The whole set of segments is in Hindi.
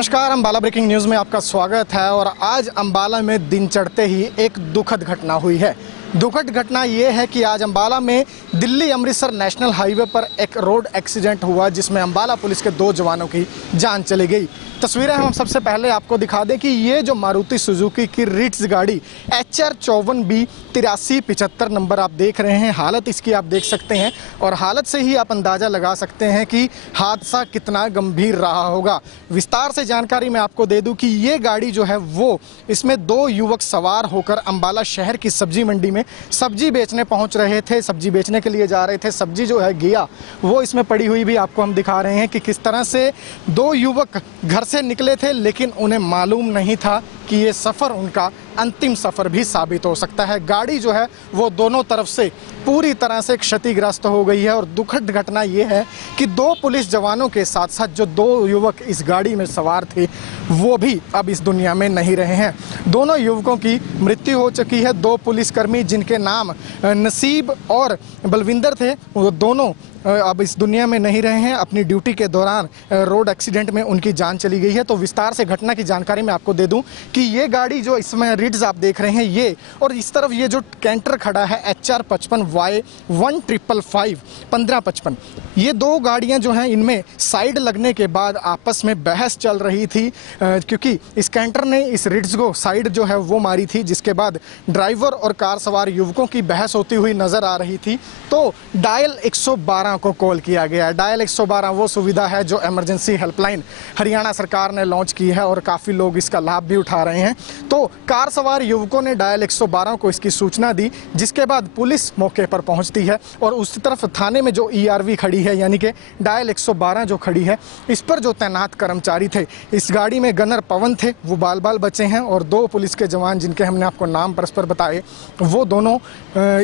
नमस्कार, अम्बाला ब्रेकिंग न्यूज़ में आपका स्वागत है। और आज अम्बाला में दिन चढ़ते ही एक दुखद घटना हुई है। दुखद घटना ये है कि आज अम्बाला में दिल्ली अमृतसर नेशनल हाईवे पर एक रोड एक्सीडेंट हुआ जिसमें अम्बाला पुलिस के 2 जवानों की जान चली गई। तस्वीरें हम सबसे पहले आपको दिखा दें कि ये जो मारुति सुजुकी की रिट्स गाड़ी HR 54B 8375 नंबर आप देख रहे हैं, हालत इसकी आप देख सकते हैं और हालत से ही आप अंदाज़ा लगा सकते हैं कि हादसा कितना गंभीर रहा होगा। विस्तार से जानकारी मैं आपको दे दूं कि ये गाड़ी जो है वो इसमें 2 युवक सवार होकर अम्बाला शहर की सब्जी मंडी में सब्जी बेचने पहुंच रहे थे, सब्जी बेचने के लिए जा रहे थे। सब्जी जो है घिया वो इसमें पड़ी हुई भी आपको हम दिखा रहे हैं कि किस तरह से 2 युवक घर से निकले थे, लेकिन उन्हें मालूम नहीं था कि ये सफ़र उनका अंतिम सफ़र भी साबित हो सकता है। गाड़ी जो है वो दोनों तरफ से पूरी तरह से क्षतिग्रस्त हो गई है। और दुखद घटना ये है कि 2 पुलिस जवानों के साथ साथ जो 2 युवक इस गाड़ी में सवार थे वो भी अब इस दुनिया में नहीं रहे हैं। दोनों युवकों की मृत्यु हो चुकी है। 2 पुलिसकर्मी जिनके नाम नसीब और बलविंदर थे, वो दोनों अब इस दुनिया में नहीं रहे हैं। अपनी ड्यूटी के दौरान रोड एक्सीडेंट में उनकी जान चली गई है। तो विस्तार से घटना की जानकारी मैं आपको दे दूं कि ये गाड़ी जो इसमें रिट्स आप देख रहे हैं ये, और इस तरफ ये जो कैंटर खड़ा है HR 55Y 1555 1555, ये 2 गाड़ियां जो हैं इनमें साइड लगने के बाद आपस में बहस चल रही थी, क्योंकि इस कैंटर ने इस रिट्स को साइड जो है वो मारी थी, जिसके बाद ड्राइवर और कार सवार युवकों की बहस होती हुई नजर आ रही थी। तो डायल 112 को कॉल किया गया। डायल 112 वो सुविधा है जो इमरजेंसी हेल्पलाइन हरियाणा सरकार ने लॉन्च की है और काफ़ी लोग इसका लाभ भी उठा रहे हैं। तो कार सवार युवकों ने डायल 112 को इसकी सूचना दी, जिसके बाद पुलिस मौके पर पहुंचती है और उसी तरफ थाने में जो ERV खड़ी है, यानी कि डायल 112 जो खड़ी है, इस पर जो तैनात कर्मचारी थे, इस गाड़ी में गनर पवन थे, वो बाल बाल बचे हैं। और 2 पुलिस के जवान जिनके हमने आपको नाम परस्पर बताए, वो दोनों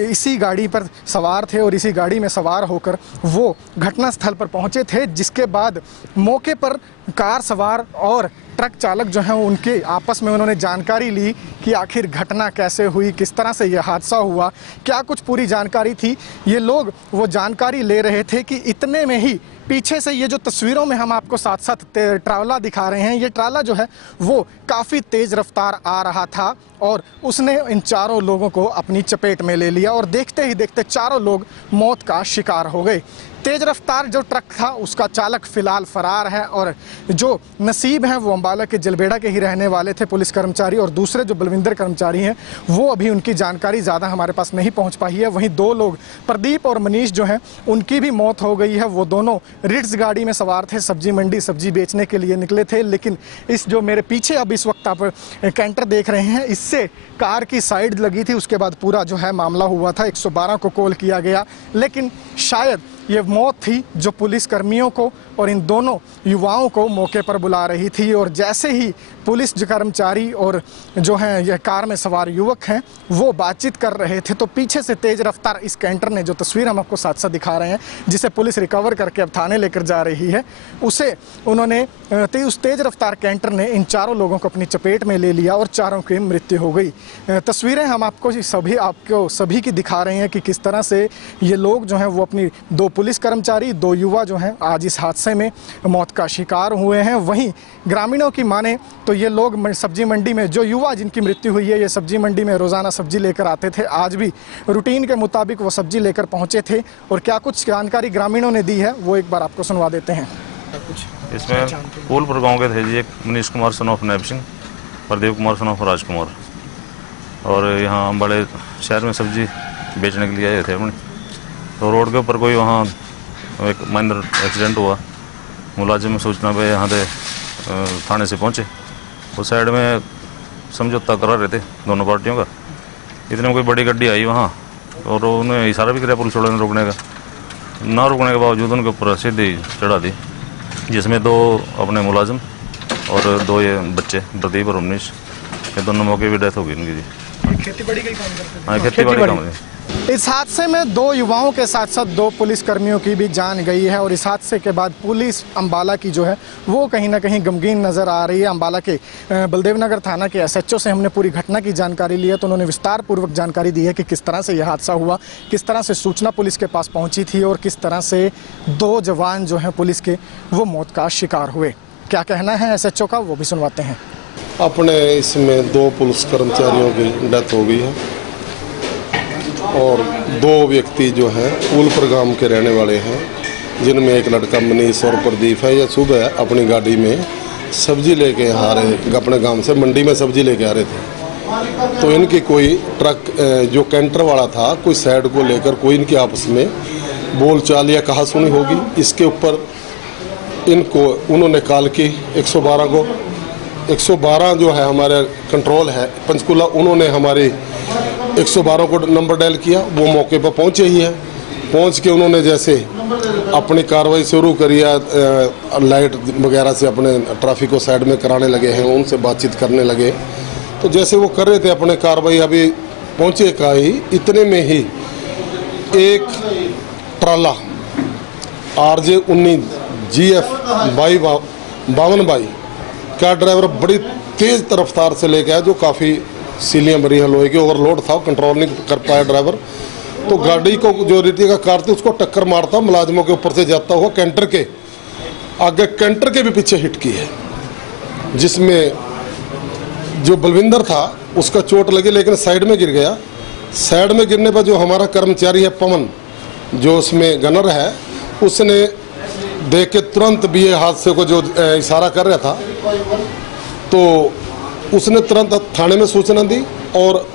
इसी गाड़ी पर सवार थे और इसी गाड़ी में सवार होकर वो घटनास्थल पर पहुंचे थे। जिसके बाद मौके पर कार सवार और ट्रक चालक जो हैं उनके आपस में उन्होंने जानकारी ली कि आखिर घटना कैसे हुई, किस तरह से यह हादसा हुआ, क्या कुछ पूरी जानकारी थी। ये लोग वो जानकारी ले रहे थे कि इतने में ही पीछे से ये जो तस्वीरों में हम आपको साथ साथ ट्राला दिखा रहे हैं, ये ट्राला जो है वो काफ़ी तेज़ रफ्तार आ रहा था और उसने इन 4 लोगों को अपनी चपेट में ले लिया और देखते ही देखते 4 लोग मौत का शिकार हो गए। तेज रफ्तार जो ट्रक था उसका चालक फिलहाल फरार है और जो नसीब हैं वो अम्बाला के जलबेड़ा के ही रहने वाले थे पुलिस कर्मचारी, और दूसरे जो बलविंदर कर्मचारी हैं वो अभी उनकी जानकारी ज़्यादा हमारे पास नहीं पहुंच पाई है। वहीं 2 लोग प्रदीप और मनीष जो हैं उनकी भी मौत हो गई है। वो दोनों रिट्स गाड़ी में सवार थे, सब्जी मंडी सब्जी बेचने के लिए निकले थे, लेकिन इस जो मेरे पीछे अब इस वक्त आप कैंटर देख रहे हैं, इससे कार की साइड लगी थी। उसके बाद पूरा जो है मामला हुआ था, 112 को कॉल किया गया, लेकिन शायद ये मौत थी जो पुलिस कर्मियों को और इन दोनों युवाओं को मौके पर बुला रही थी। और जैसे ही पुलिस कर्मचारी और जो हैं ये कार में सवार युवक हैं वो बातचीत कर रहे थे, तो पीछे से तेज़ रफ्तार इस कैंटर ने, जो तस्वीर हम आपको साथ साथ दिखा रहे हैं, जिसे पुलिस रिकवर करके अब थाने लेकर जा रही है, उसे उन्होंने उस तेज़ रफ्तार कैंटर ने इन 4 लोगों को अपनी चपेट में ले लिया और 4 की मृत्यु हो गई। तस्वीरें हम आपको सभी की दिखा रहे हैं कि किस तरह से ये लोग जो हैं वो अपनी 2 पुलिस कर्मचारी, 2 युवा जो हैं आज इस हादसे में मौत का शिकार हुए हैं। वहीं ग्रामीणों की माने तो ये लोग सब्जी मंडी में, जो युवा जिनकी मृत्यु हुई है, ये सब्जी मंडी में रोज़ाना सब्जी लेकर आते थे। आज भी रूटीन के मुताबिक वो सब्जी लेकर पहुंचे थे और क्या कुछ जानकारी ग्रामीणों ने दी है वो एक बार आपको सुनवा देते हैं। इसमें फूलपुर गाँव के थे जी, एक Manish Kumar son of Naib Singh, Pradeep Kumar son of Rajkumar, और यहाँ बड़े शहर में सब्जी बेचने के लिए आए थे अपने। तो रोड के ऊपर कोई वहाँ एक माइनर एक्सीडेंट हुआ। मुलाजिम सूचना पे यहाँ से थाने से पहुँचे। उस साइड में समझौता करा रहे थे दोनों पार्टियों का। इतने में कोई बड़ी गाड़ी आई वहाँ और उन्हें इशारा भी किया पुलिस वालों ने रोकने का। ना रुकने के बावजूद उनके ऊपर सीधी चढ़ा दी, जिसमें 2 अपने मुलाजिम और 2 ये बच्चे प्रदीप और मनीष, ये दोनों मौके पर डेथ हो गई उनकी जी। खेती-बाड़ी का काम करते थे। हाँ, खेती-बाड़ी काम है। इस हादसे में 2 युवाओं के साथ साथ 2 पुलिस कर्मियों की भी जान गई है और इस हादसे के बाद पुलिस अम्बाला की जो है वो कहीं ना कहीं गमगीन नज़र आ रही है। अम्बाला के बलदेव नगर थाना के SHO से हमने पूरी घटना की जानकारी ली है, तो उन्होंने विस्तार पूर्वक जानकारी दी है कि किस तरह से यह हादसा हुआ, किस तरह से सूचना पुलिस के पास पहुंची थी और किस तरह से 2 जवान जो हैं पुलिस के वो मौत का शिकार हुए। क्या कहना है एसएचओ का वो भी सुनवाते हैं। अपने इसमें 2 पुलिस कर्मचारियों की डेथ हो गई है और 2 व्यक्ति जो हैं फूलपुर गांव के रहने वाले हैं, जिनमें एक लड़का मनीष और प्रदीप है। ये सुबह अपनी गाड़ी में सब्जी लेके आ रहे, अपने गांव से मंडी में सब्जी लेके आ रहे थे, तो इनकी कोई ट्रक जो कैंटर वाला था, कोई साइड को लेकर कोई इनकी आपस में बोलचाल या कहा सुनी होगी। इसके ऊपर इनको उन्होंने कॉल की 112 को। 112 जो है हमारे कंट्रोल है पंचकुला, उन्होंने हमारे 112 को नंबर डायल किया। वो मौके पर पहुंचे ही हैं। पहुंच के उन्होंने जैसे अपनी कार्रवाई शुरू करी, लाइट वगैरह से अपने ट्रैफिक को साइड में कराने लगे हैं, उनसे बातचीत करने लगे। तो जैसे वो कर रहे थे अपने कार्रवाई, अभी पहुंचे का ही इतने में ही एक ट्राला RJ 19 GF 52 का ड्राइवर बड़ी तेज़ रफ्तार से लेके आया, जो काफ़ी सीलियाँ भरी हैं लोहे की, ओवरलोड था, कंट्रोल नहीं कर पाया ड्राइवर। तो गाड़ी को जो रीति का कार थी उसको टक्कर मारता मुलाजिमों के ऊपर से जाता हुआ कैंटर के आगे, कैंटर के भी पीछे हिट की है, जिसमें जो बलविंदर था उसका चोट लगी लेकिन साइड में गिर गया। साइड में गिरने पर जो हमारा कर्मचारी है पवन, जो उसमें गनर है, उसने देख के तुरंत भी हादसे को जो इशारा कर रहा था, तो उसने तुरंत थाने में सूचना दी। और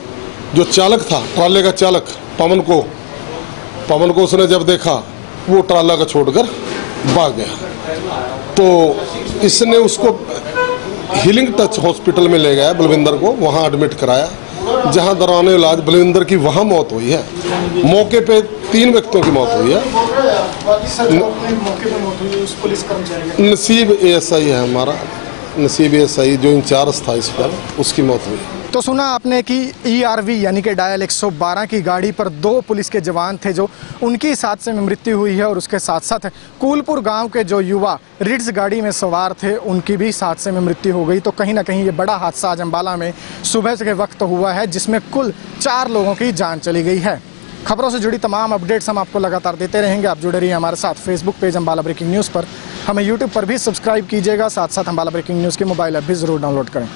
जो चालक था, ट्राले का चालक पवन को उसने जब देखा, वो ट्राला का छोड़कर भाग गया। तो इसने उसको हीलिंग टच हॉस्पिटल में ले गया बलविंदर को, वहाँ एडमिट कराया, जहाँ दौरान इलाज बलविंदर की वहाँ मौत हुई है। मौके पे 3 व्यक्तियों की मौत हुई है। नसीब ASI है हमारा, नसीब ASI जो इंचार्ज था इस पर, उसकी मौत हुई। तो सुना आपने कि ERV यानी कि डायल 112 की गाड़ी पर 2 पुलिस के जवान थे, जो उनकी इस हादसे में मृत्यु हुई है। और उसके साथ साथ कूलपुर गांव के जो युवा रिट्स गाड़ी में सवार थे, उनकी भी इस हादसे में मृत्यु हो गई। तो कहीं ना कहीं ये बड़ा हादसा आज अम्बाला में सुबह के वक्त हुआ है, जिसमें कुल 4 लोगों की जान चली गई है। खबरों से जुड़ी तमाम अपडेट्स हम आपको लगातार देते रहेंगे। आप जुड़े रहिए हमारे साथ Facebook page Ambala breaking news पर, हमें यूट्यूब पर भी सब्सक्राइब कीजिएगा। साथ साथ अम्बाला ब्रेकिंग न्यूज़ के मोबाइल ऐप भी ज़रूर डाउनलोड करें।